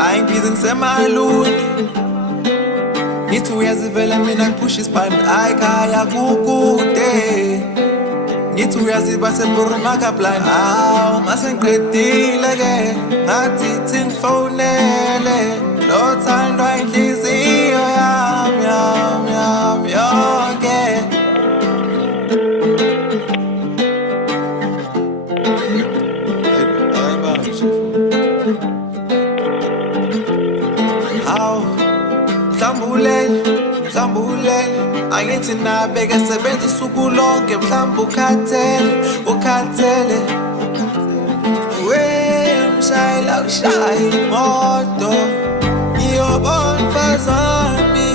Ayingibizi ngisemaluni ngithi uyazivela mina ngiphusha isibhandi ayikhaya kukude ngithi uyaziba seBurumaga blind mase ngiqedile-ke ngathi ithi ngifonele lothandwa inhliziyo yami yonke. Mhlambulele angithi nabeke sebenza usuku lonke mhlawumbe ukhathele mshayela ushaya imoto ngiyobona mfazi wami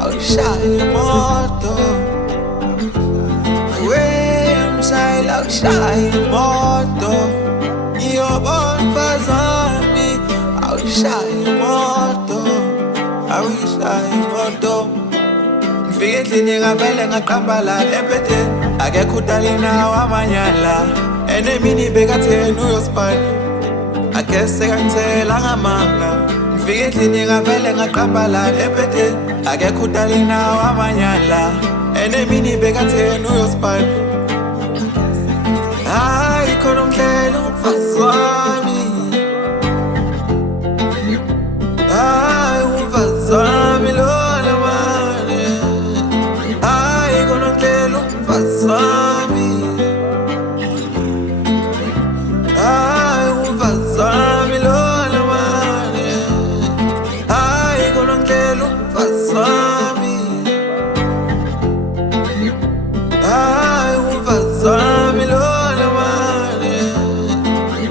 awushaya imoto mshayela ushaya imoto ngiyobona mfazi wami awushaya imoto awuyishaya imoto. Ngifike endlini ngavele ngaqambalala empetheni akekho uDalina wamanyala enemini bekatheni uyosipana akese kangithela ngamanga. Ngifike endlini ngavele ngaqambalala empetheni akekho uDalina wamanyala enemini bekatheni uyosipana hayi khona umhlela umfazi wami hayi umfazi wami lona mani hayi khona umhlela umfazi wami hayi umfazi wami lona mani hayi khona umhlela umfazi wami hayi umfazi wami lona mani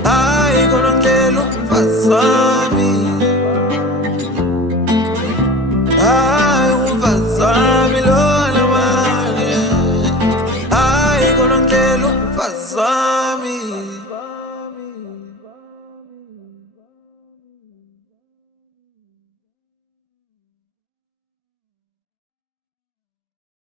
hayi khona umhlela umfazi wami hayi umfazi wami lona mani hayi khona ngicela umfazi wami.